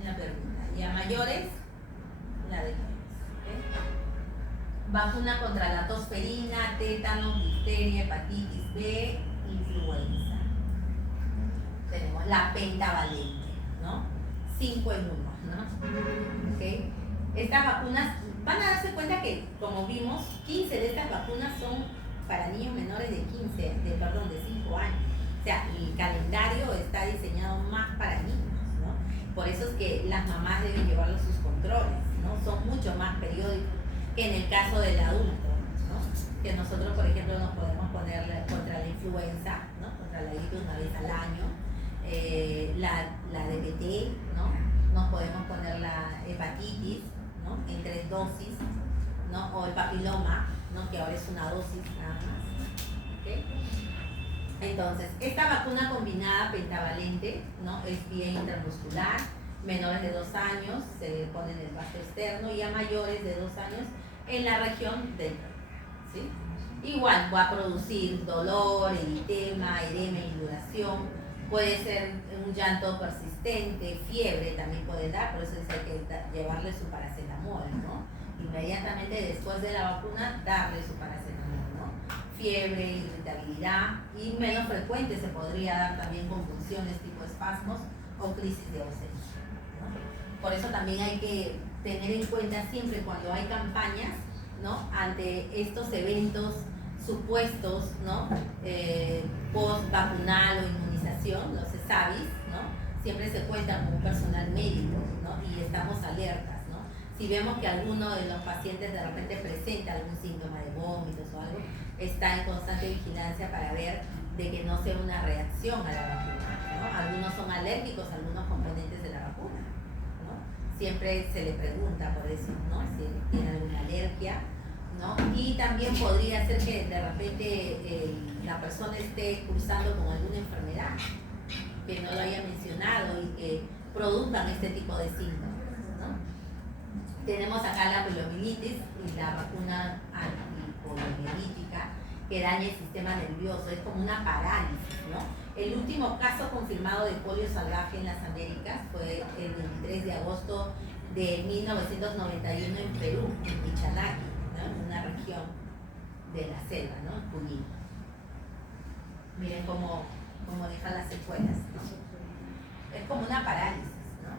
En la permita. Y a mayores, la de vacuna contra la tosferina, tétano, difteria, hepatitis B, influenza. Tenemos la pentavalente, ¿no? 5 en 1, ¿no? ¿Okay? Estas vacunas, van a darse cuenta que, como vimos, 15 de estas vacunas son para niños menores de 5 años. O sea, el calendario está diseñado más para niños, ¿no? Por eso es que las mamás deben llevarlos sus controles, ¿no? Son mucho más periódicos que en el caso del adulto, ¿no? Que nosotros, por ejemplo, nos podemos poner contra la influenza, ¿no? Contra la gripe una vez al año, la DPT, ¿no? Nos podemos poner la hepatitis, ¿no? En 3 dosis, ¿no? O el papiloma, ¿no? Que ahora es una dosis nada más. ¿Okay? Entonces, esta vacuna combinada pentavalente, ¿no? Es vía intramuscular, menores de 2 años se pone en el vaso externo y a mayores de 2 años en la región del cuerpo, ¿sí? Igual va a producir dolor, eritema, edema, induración, puede ser un llanto persistente, fiebre también puede dar, por eso hay que llevarle su paracetamol, ¿no? Inmediatamente después de la vacuna, darle su paracetamol, ¿no? Fiebre, irritabilidad y menos frecuente se podría dar también convulsiones tipo espasmos o crisis de ausencia, ¿no? Por eso también hay que tener en cuenta siempre cuando hay campañas, ¿no? Ante estos eventos supuestos, ¿no? Post vacunal o inmunización, los ESAVIS, ¿no? Siempre se cuenta con un personal médico, ¿no? Y estamos alertas, ¿no? Si vemos que alguno de los pacientes de repente presenta algún síntoma de vómitos o algo, está en constante vigilancia para ver de que no sea una reacción a la vacuna, ¿no? Algunos son alérgicos a algunos componentes de la vacuna, ¿no? Siempre se le pregunta por eso, ¿no? Si tiene alguna alergia, ¿no? Y también podría ser que de repente la persona esté cursando con alguna enfermedad que no lo haya mencionado y que produzcan este tipo de síntomas, ¿no? Tenemos acá la poliomielitis y la vacuna antipoliomielítica que daña el sistema nervioso, es como una parálisis, ¿no? El último caso confirmado de polio salvaje en las Américas fue el 23 de agosto de 1991 en Perú, en Pichanaki, en una región de la selva, ¿no? En Junín. Miren cómo dejan las secuelas, ¿no? Es como una parálisis, ¿no?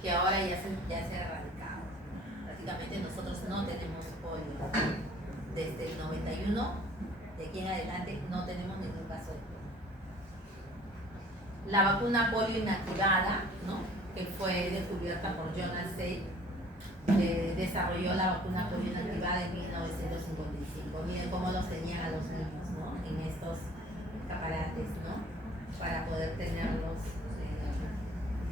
Que ahora ya se ha erradicado. Prácticamente nosotros no tenemos polio. Desde el 91, de aquí en adelante, no tenemos ningún caso de polio. La vacuna polio inactivada, ¿no? Que fue descubierta por Jonas Salk, desarrolló la vacuna polio inactivada en 1955. Miren cómo los tenían a los niños, ¿no? En estos escaparates, ¿no? Para poder tenerlos,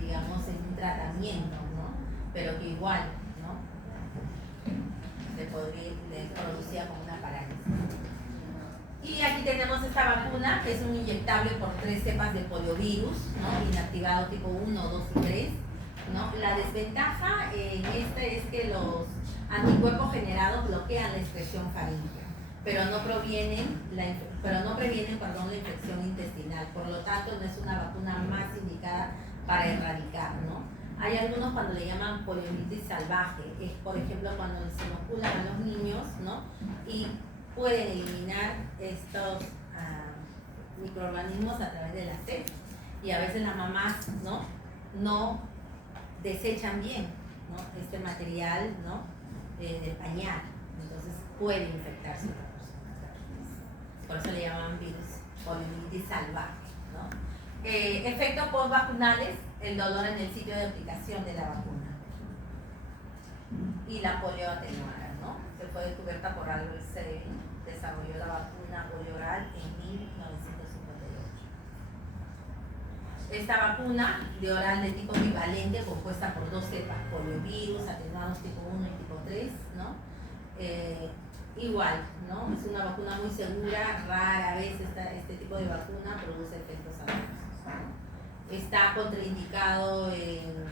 digamos, en un tratamiento, ¿no? Pero que igual, ¿no? Le producía como una parálisis. Y aquí tenemos esta vacuna, que es un inyectable por 3 cepas de poliovirus, ¿no? Inactivado tipo 1, 2 y 3. ¿No? La desventaja en este es que los anticuerpos generados bloquean la excreción faríngea, pero no previenen la infección intestinal. Por lo tanto, no es una vacuna más indicada para erradicar, ¿no? Hay algunos cuando le llaman poliomielitis salvaje, es por ejemplo cuando se inoculan a los niños, ¿no? Y pueden eliminar estos microorganismos a través de las heces. Y a veces las mamás, no desechan bien, ¿no? Este material, ¿no? Del pañal, entonces puede infectarse a la persona. Por eso le llaman virus poliomielitis salvaje, ¿no? Efectos postvacunales, el dolor en el sitio de aplicación de la vacuna y la polio atenuada, ¿no? Que fue descubierta por Albert Sabin, desarrolló la vacuna polio oral en 1958. Esta vacuna de oral de tipo bivalente, compuesta por 2 cepas, poliovirus, atenuados tipo 1 y tipo 3, ¿no? Igual, ¿no? Es una vacuna muy segura, rara vez este tipo de vacuna produce efectos adversos, ¿no? Está contraindicado en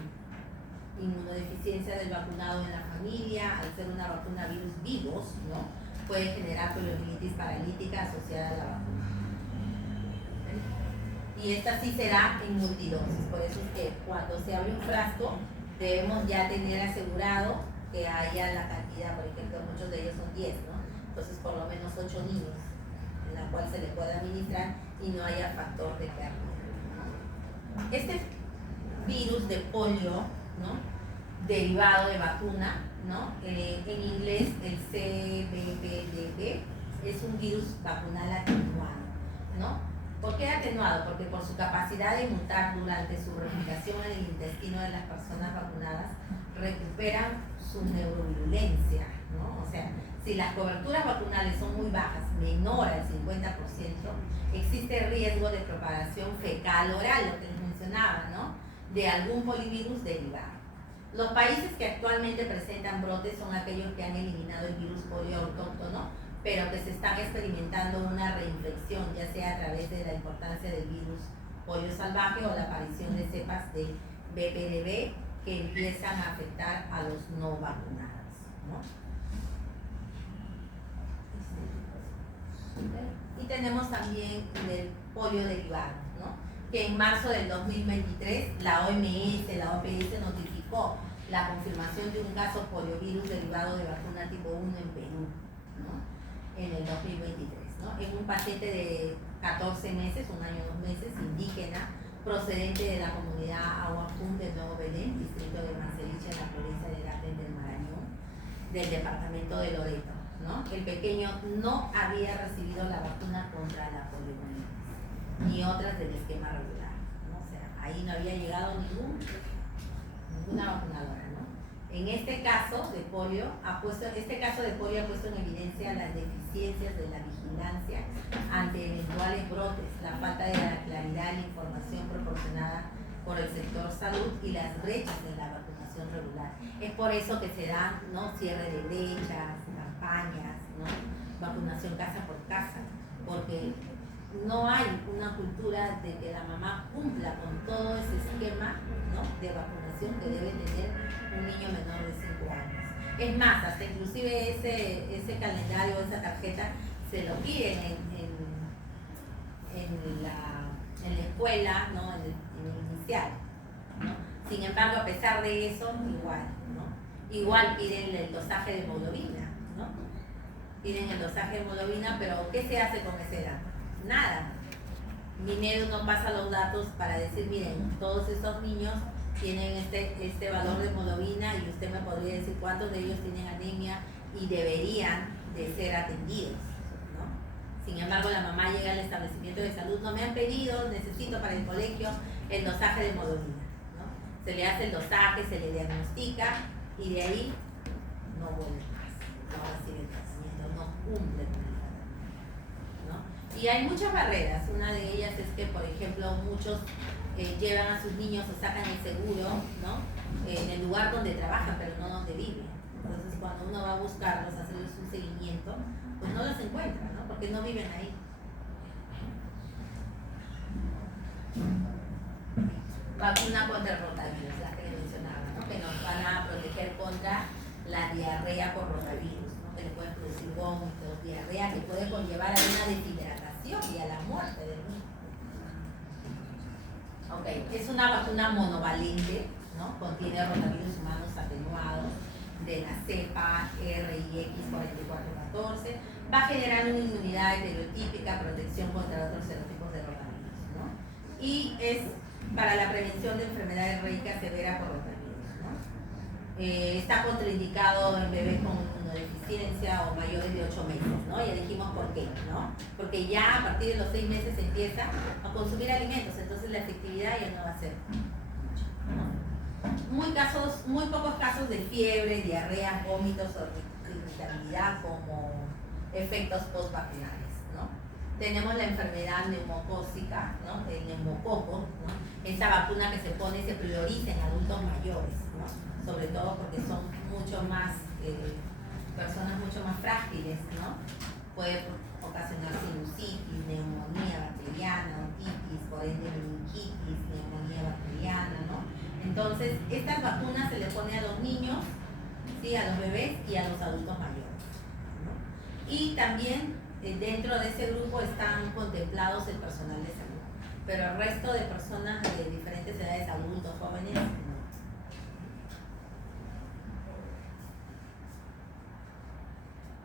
inmunodeficiencia del vacunado en la familia, al ser una vacuna virus vivos, ¿no? Puede generar poliomielitis paralítica asociada a la vacuna. Y esta sí será en multidosis, por eso es que cuando se abre un frasco debemos ya tener asegurado que haya la cantidad, por ejemplo, muchos de ellos son 10, ¿no? Entonces por lo menos 8 niños en la cual se le puede administrar y no haya factor de pérdida, ¿no? Este virus de polio, ¿no? Derivado de vacuna, ¿no? En inglés el CBPDB es un virus vacunal atenuado, ¿no? ¿Por qué atenuado? Porque por su capacidad de mutar durante su replicación en el intestino de las personas vacunadas, recuperan su neurovirulencia, ¿no? O sea, si las coberturas vacunales son muy bajas, menor al 50%, existe riesgo de propagación fecal oral, lo que les mencionaba, ¿no? De algún polivirus derivado. Los países que actualmente presentan brotes son aquellos que han eliminado el virus polio autóctono, pero que se están experimentando una reinfección, ya sea a través de la importancia del virus polio salvaje o la aparición de cepas de BPDB que empiezan a afectar a los no vacunados, ¿no? Y tenemos también el polio derivado, ¿no? Que en marzo del 2023 la OMS, la OPS notificó la confirmación de un caso poliovirus derivado de vacuna tipo 1 en Perú, ¿no? En el 2023, ¿no? En un paciente de 14 meses, un año 2 meses, indígena, procedente de la comunidad Aguapún del Nuevo Belén, distrito de Manceliche, en la provincia de Garden del Marañón, del departamento de Loreto, ¿no? El pequeño no había recibido la vacuna contra la poliomielitis, ni otras del esquema regular, ¿no? O sea, ahí no había llegado ninguna vacunadora, ¿no? En este caso de polio ha puesto en evidencia las deficiencias de la vigilancia ante eventuales brotes, la falta de la claridad en la información proporcionada por el sector salud y las brechas en la vacunación regular. Es por eso que se dan, ¿no?, cierre de brechas, campañas, ¿no?, vacunación casa por casa, porque no hay una cultura de que la mamá cumpla con todo ese esquema, ¿no?, de vacunación que debe tener un niño menor de 5 años. Es más, hasta inclusive ese calendario, esa tarjeta, se lo piden en la escuela, ¿no?, en el inicial, ¿no? Sin embargo, a pesar de eso, igual, ¿no? Igual piden el dosaje de hemoglobina, ¿no? Piden el dosaje de hemoglobina, pero ¿qué se hace con ese dato? Nada. Minedu no pasa los datos para decir, miren, todos estos niños tienen este valor de hemoglobina y usted me podría decir cuántos de ellos tienen anemia y deberían de ser atendidos, ¿no? Sin embargo, la mamá llega al establecimiento de salud, no me han pedido, necesito para el colegio el dosaje de hemoglobina, ¿no? Se le hace el dosaje, se le diagnostica y de ahí no vuelve más, no recibe el tratamiento, no cumple con el tratamiento, ¿no? Y hay muchas barreras. Una de ellas es que, por ejemplo, muchos llevan a sus niños o sacan el seguro, ¿no?, en el lugar donde trabajan, pero no donde viven. Entonces, cuando uno va a buscarlos, hacerles un seguimiento, pues no los encuentra, ¿no?, porque no viven ahí. Vacuna contra el rotavirus, la que le mencionaba, ¿no?, que nos van a proteger contra la diarrea por rotavirus, ¿no?, que le pueden producir vómitos, diarrea, que puede conllevar a una deshidratación y a la muerte del niño. Okay. Es una vacuna monovalente, ¿no?, contiene rotavirus humanos atenuados de la cepa RIX4414, va a generar una inmunidad estereotípica, protección contra otros serotipos de rotavirus, ¿no? Y es para la prevención de enfermedades reicas severas por rotavirus, ¿no? Está contraindicado en bebés con inmunodeficiencia o mayores de 8 meses, ¿no? Ya dijimos por qué, ¿no? Porque ya a partir de los 6 meses se empieza a consumir alimentos, entonces la efectividad ya no va a ser mucha, ¿no? Muy pocos casos de fiebre, diarrea, vómitos o irritabilidad como efectos postvacunales, ¿no? Tenemos la enfermedad neumocócica, ¿no?, el neumococo, ¿no? Esa vacuna que se pone se prioriza en adultos mayores, ¿no?, sobre todo porque son mucho más personas mucho más frágiles, ¿no? Puede ocasionar sinusitis, neumonía bacteriana, otitis, por ende meningitis, neumonía bacteriana, ¿no? Entonces, estas vacunas se le pone a los niños, ¿sí?, a los bebés y a los adultos mayores, ¿no? Y también dentro de ese grupo están contemplados el personal de salud, pero el resto de personas de diferentes edades, adultos, jóvenes, no.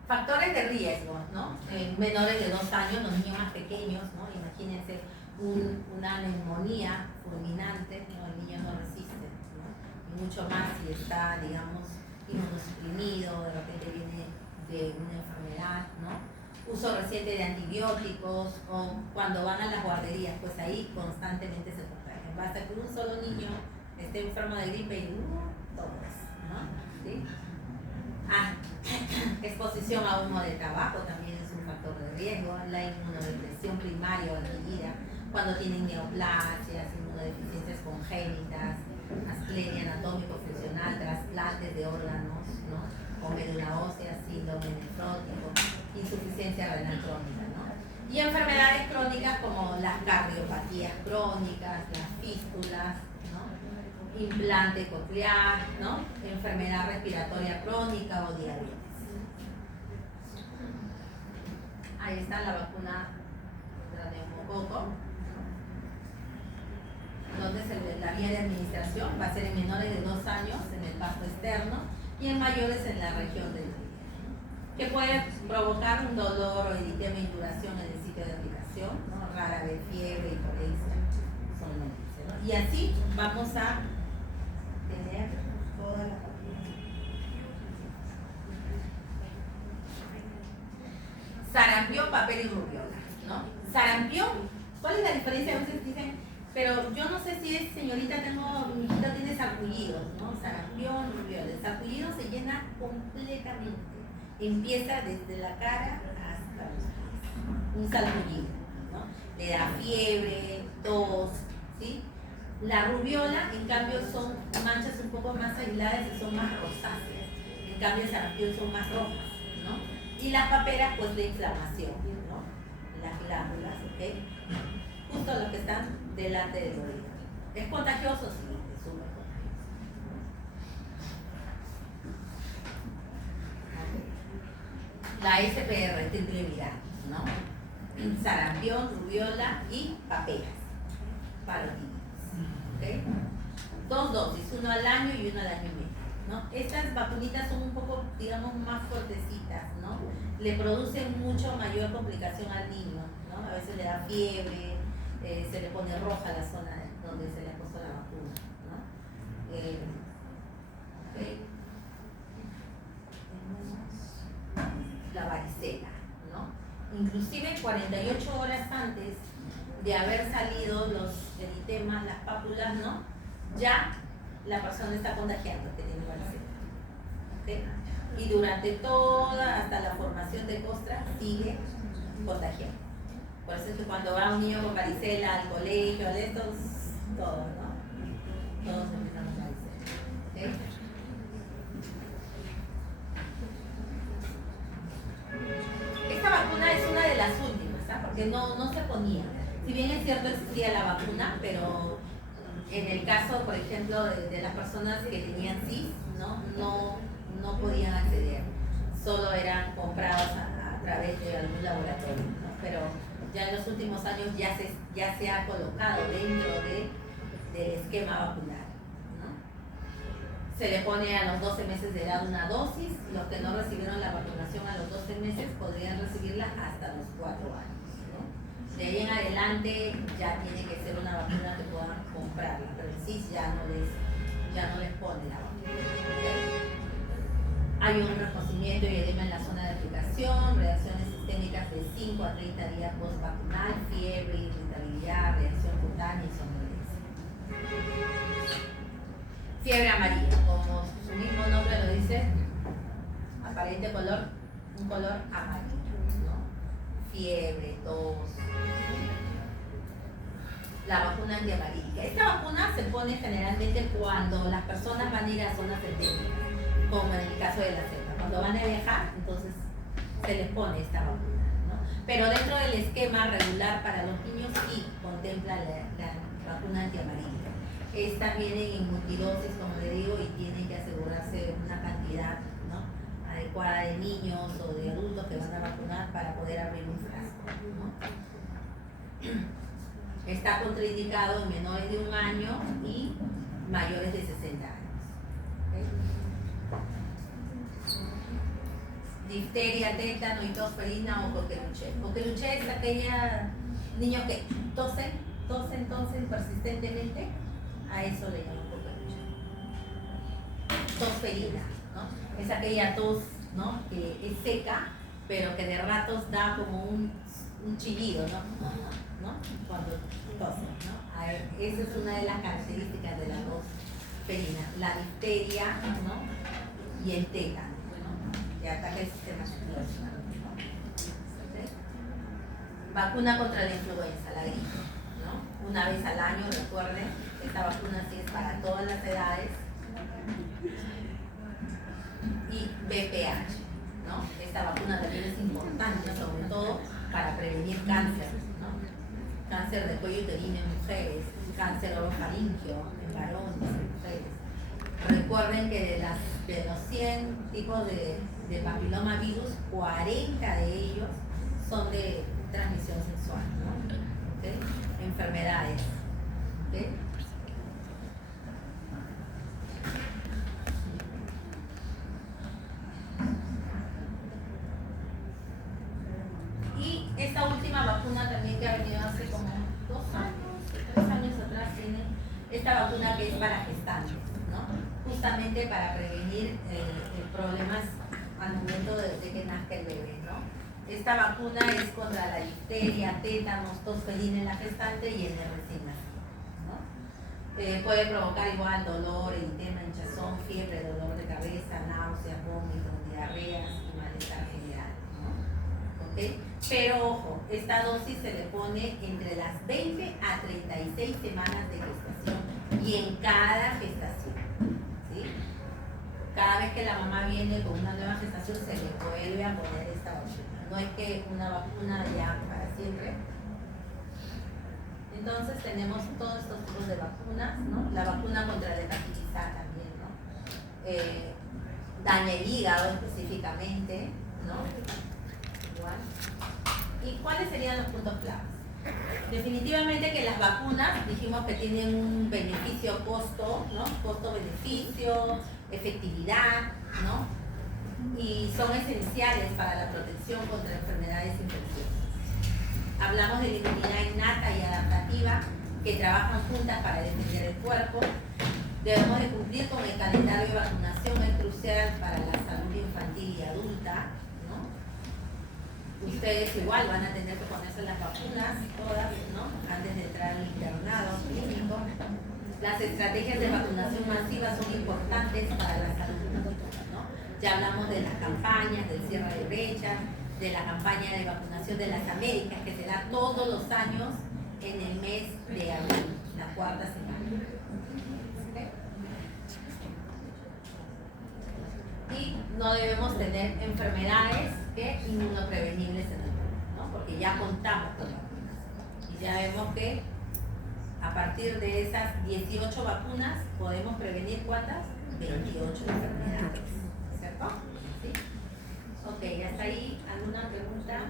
Factores de riesgo, ¿no? Menores de 2 años, los niños más pequeños, ¿no? Imagínense una neumonía fulminante, ¿no? El niño no resiste, ¿no? Y mucho más si está, digamos, inmunosuprimido, de repente viene de una enfermedad, ¿no? Uso reciente de antibióticos, o cuando van a las guarderías, pues ahí constantemente se contagian. Basta que un solo niño esté enfermo de gripe y todos, ¿no? ¿Sí? Exposición a humo de tabaco también es un factor de riesgo. La inmunodepresión primaria o adquirida, cuando tienen neoplasias, inmunodeficiencias congénitas, asplenia anatómico-funcional, trasplantes de órganos, ¿no? O médula ósea, síndrome nefrótico, insuficiencia renal crónica, ¿no? Y enfermedades crónicas como las cardiopatías crónicas, las fístulas, ¿no? Implante coclear, ¿no? Enfermedad respiratoria crónica o diabetes. Ahí está la vacuna de neumococo, donde la vía de administración va a ser en menores de 2 años en el pasto externo y en mayores en la región del que puede provocar un dolor o eritema y duración en el sitio de aplicación, ¿no? Rara vez fiebre, hipoxia, somnolencia, ¿no? Y así vamos a tener toda la sarampión, papel y rubiola, ¿no? Sarampión, ¿cuál es la diferencia? A veces dicen, pero yo no sé si es, señorita, mi hijita tiene sarpullidos, ¿no? Sarampión, rubiola. El sarpullido se llena completamente. Empieza desde la cara hasta los pies. Un sarpullido, ¿no? Le da fiebre, tos, ¿sí? La rubiola, en cambio, son manchas un poco más aisladas y son más rosáceas. En cambio, el sarampión son más rojas, ¿no? Y las paperas, pues la inflamación, ¿no? Las glándulas, ¿ok? Justo los que están delante del oído. ¿Es contagioso? Sí, es súper contagioso. Okay. La SPR, triple viral, ¿no? Sarampión, rubiola y paperas, parotiditis, ¿ok? 2 dosis, 1 al año y 1 al año y medio, ¿no? Estas vacunitas son un poco, digamos, más fuertecitas, ¿no? Le producen mucho mayor complicación al niño, ¿no? A veces le da fiebre, se le pone roja la zona donde se le ha puesto la vacuna, ¿no? Okay. La varicela, ¿no? Inclusive 48 horas antes de haber salido los eritemas, las pápulas, ¿no? Ya la persona está contagiando que tiene varicela, ¿okay? Y durante toda, hasta la formación de costra, sigue contagiando. Por eso es que cuando va un niño con varicela al colegio, de estos, todos, ¿no? Todos empezamos varicela, ¿okay? Esta vacuna es una de las últimas, ¿ah? Porque no se ponía. Si bien es cierto existía la vacuna, pero en el caso, por ejemplo, de las personas que tenían CIS, no podían acceder. Solo eran comprados a través de algún laboratorio, ¿no? Pero ya en los últimos años ya se ha colocado dentro del esquema vacunal, ¿no? Se le pone a los 12 meses de edad una dosis. Los que no recibieron la vacunación a los 12 meses podrían recibirla hasta los 4 años, ¿no? De ahí en adelante ya tiene que ser una vacuna que puedan comprarla, pero el CIS ya no les pone la vacuna, ¿okay? Hay un reconocimiento y edema en la zona de aplicación, reacciones sistémicas de 5 a 30 días post-vacunal, fiebre, irritabilidad, reacción cutánea y somnolencia. Fiebre amarilla, como su mismo nombre lo dice, aparente color, un color amarillo, ¿no? Fiebre, tos. La vacuna antiamarilla. Esta vacuna se pone generalmente cuando las personas van a ir a zonas endémicas, como en el caso de la cepa. Cuando van a viajar, entonces se les pone esta vacuna, ¿no? Pero dentro del esquema regular para los niños sí contempla la vacuna antiamarilla. Estas vienen en multidosis, como le digo, y tienen que asegurarse una cantidad, ¿no?, adecuada de niños o de adultos que van a vacunar para poder abrir un frasco, ¿no? Está contraindicado en menores de 1 año y mayores de 60 años. Difteria, tétano y tosferina o coqueluche. Coqueluche es aquella niños que tosen persistentemente, a eso le llaman coqueluche. Tosferina, ¿no? Es aquella tos, ¿no?, que es seca, pero que de ratos da como un chillido, ¿no? Cuando tosen, ¿no? Esa es una de las características de la tos ferina. La difteria, ¿no?, y el tétano, ¿no?, que ataca el sistema nervioso, ¿no? ¿Okay? Vacuna contra la influenza, la gripe, ¿no? una vez al año, recuerden, esta vacuna sí es para todas las edades. Y BPH, ¿no? Esta vacuna también es importante, sobre todo para prevenir cáncer, ¿no? Cáncer de cuello uterino en mujeres, cáncer orofaringeo en varones, en mujeres. Recuerden que de los 100 tipos de papiloma virus, 40 de ellos son de transmisión sexual, ¿no? ¿Okay? Enfermedades. ¿Okay? Y esta última vacuna también que ha venido hace como 2 años, 3 años atrás, tiene esta vacuna que es para gestantes, ¿no? Justamente para prevenir problemas al momento de que nazca el bebé, ¿no? Esta vacuna es contra la difteria, tétanos, tos felina en la gestante y en el recién nacido, ¿no? Puede provocar igual dolor, eritema, hinchazón, fiebre, dolor de cabeza, náuseas, vómitos, diarreas y malestar general, ¿no? ¿Okay? Pero ojo, esta dosis se le pone entre las 20 a 36 semanas de gestación y en cada gestación, ¿sí? Cada vez que la mamá viene con una nueva gestación se le vuelve a poner esta vacuna. No es que una vacuna ya para siempre. Entonces tenemos todos estos tipos de vacunas, ¿no? La vacuna contra la hepatitis A también, ¿no? Daña el hígado específicamente, ¿no? Igual. ¿Y cuáles serían los puntos claves? Definitivamente que las vacunas dijimos que tienen un beneficio-costo, ¿no? Costo-beneficio, efectividad, ¿no? Y son esenciales para la protección contra enfermedades infecciosas. Hablamos de la inmunidad innata y adaptativa que trabajan juntas para defender el cuerpo. Debemos de cumplir con el calendario de vacunación, es crucial para la salud infantil y adulta, ¿no? Ustedes igual van a tener que ponerse las vacunas, todas, ¿no? Antes de entrar al internado clínico. Las estrategias de vacunación masiva son importantes para la salud pública, ¿no? Ya hablamos de las campañas, del cierre de brechas, de la campaña de vacunación de las Américas, que se da todos los años en el mes de abril, la 4ª semana. ¿Okay? Y no debemos tener enfermedades inmunoprevenibles en el cuerpo, ¿no? Porque ya contamos con vacunas. Y ya vemos que a partir de esas 18 vacunas podemos prevenir ¿cuántas? 28 enfermedades. ¿Cierto? ¿Sí? Ok, hasta ahí, ¿alguna pregunta?